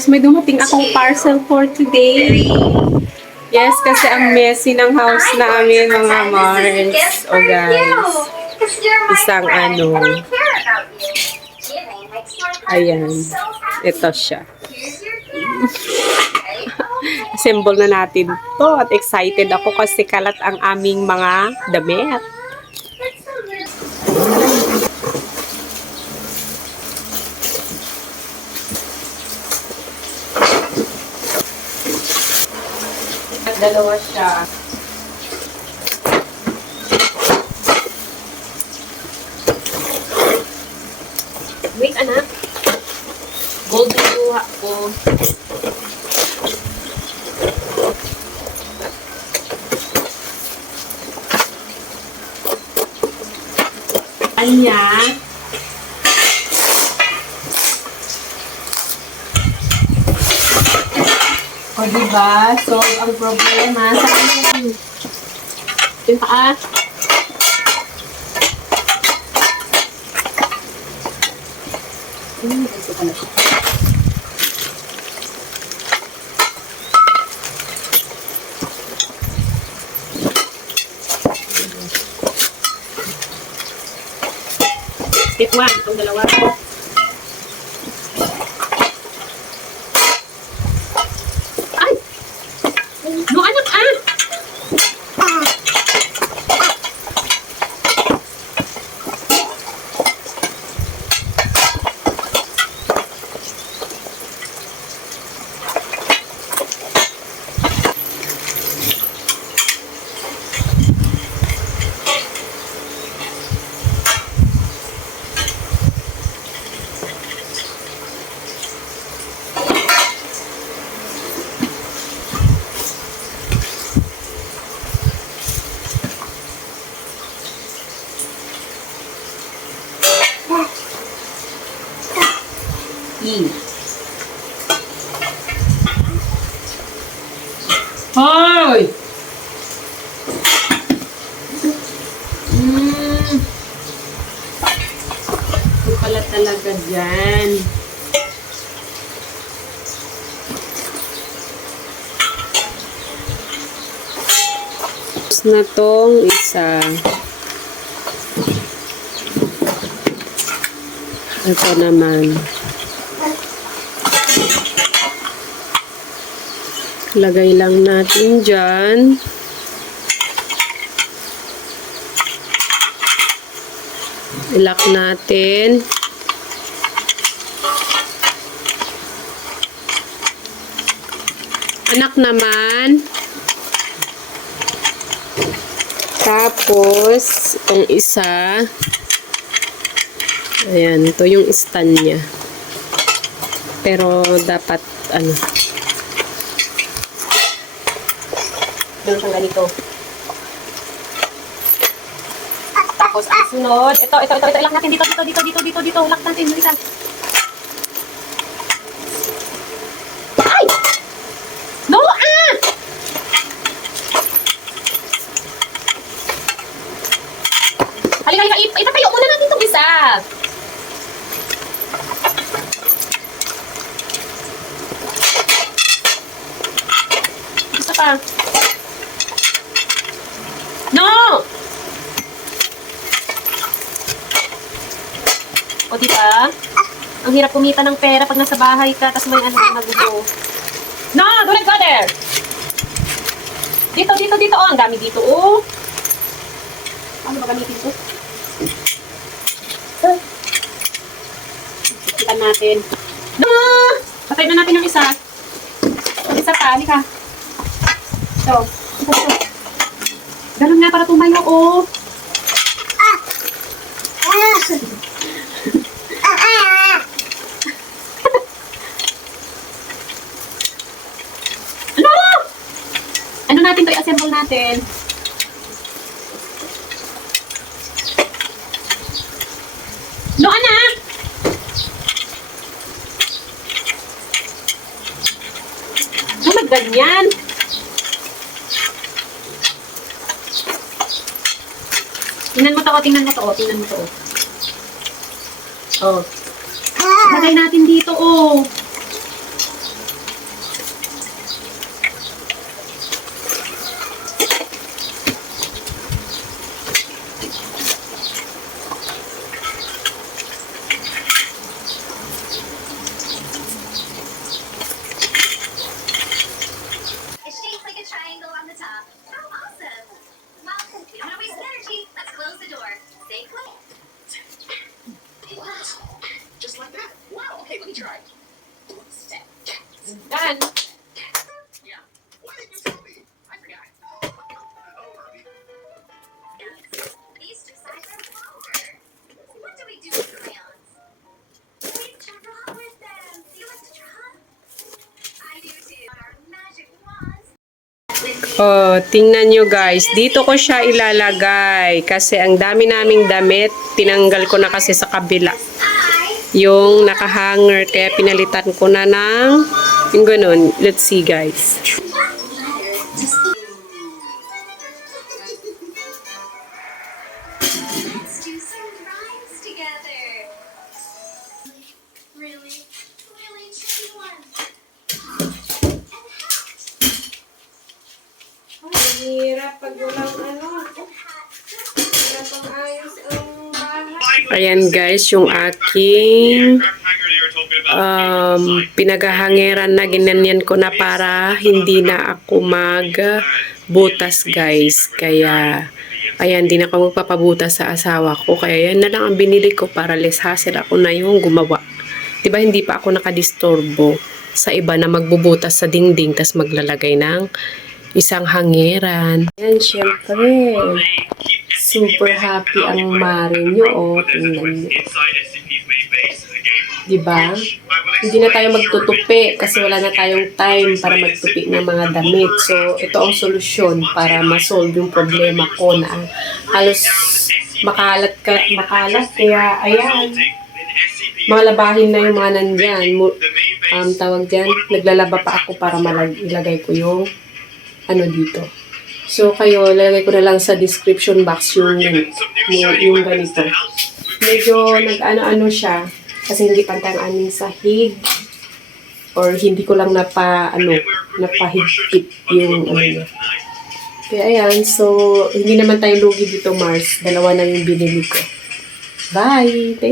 Mars, may dumating akong parcel for today. Yes, kasi ang messy ng house namin, mga Mars. O guys, isang ano. Ayan. Ito siya. Assemble na natin to at excited ako kasi kalat ang aming mga damit. Dalawa siya. Wait, anak. Gold yung luha ko. Anya. O, diba? Solve ang problema. Saan yung paa? Ito pala siya. Step 1, itong dalawa. Ay! No, anak, Hoy! Ito pala talaga dyan. Tapos na tong isa. Ito naman. Lagay lang natin dyan. Ilock natin. Anak naman. Tapos, itong isa. Ayan, ito yung stand niya. Pero, dapat, ano, doon siyang ganito. Tapos, ang sunod, ito, ilock natin dito, ilock natin, yung isa. Ay! No, Halika, itatayo muna natin itong isa. Isa pa. No! O, diba? Ang hirap kumita ng pera pag nasa bahay ka, tapos may ano na nagugo. No! Don't go there! Dito. Oh, ang dami dito, oh. Ano ba gamitin ito? Sikitan natin. No! Patay na natin yung isa. Isa pa, halika. Ito. Ganun nga para tumayo, oh. Ano? Ano natin to? I-assemble natin. No, anak! Ano ganyan? Tingnan mo to, oh. Lagay natin dito, oh. yan. Oh, tingnan nyo guys. Dito ko siya ilalagay. Kasi ang dami naming damit. Tinanggal ko na kasi sa kabila. Yung nakahanger. Kaya pinalitan ko na ng yung ganun. Let's see guys. Let's do some rhymes together. Really, really tricky one. Hirap pag walang ano. Hirap ang ayos ang bahay. Ayan guys, yung aking pinaghahangeran na ginanyan ko na para hindi na ako magbutas guys. Kaya ayan, di na ako magpapabutas sa asawa ko. Kaya yan na lang ang binili ko para less hassle ako na yung gumawa. Diba hindi pa ako nakadistorbo sa iba na magbubutas sa dingding tas maglalagay ng isang hangeran. Yan, syempre. Super happy ang mare nyo, oh. Tingnan nyo. Diba? Hindi na tayo magtutupi kasi wala na tayong time para magtupi ng mga damit. So, ito ang solusyon para ma-solve yung problema ko na halos makalat. Kaya, ayan. Mga labahin na yung mga nandyan. Tawag dyan, naglalaba pa ako para ilagay ko yung ano dito. So, kayo, lalagay ko na lang sa description box yung ganito. Medyo nag-ano-ano siya kasi hindi pantay ang aming sahig or hindi ko lang napahigpit yung ano niya. Kaya ayan, so, hindi naman tayo lugi dito, Mars. Dalawa na yung binili ko. Bye! Thank you.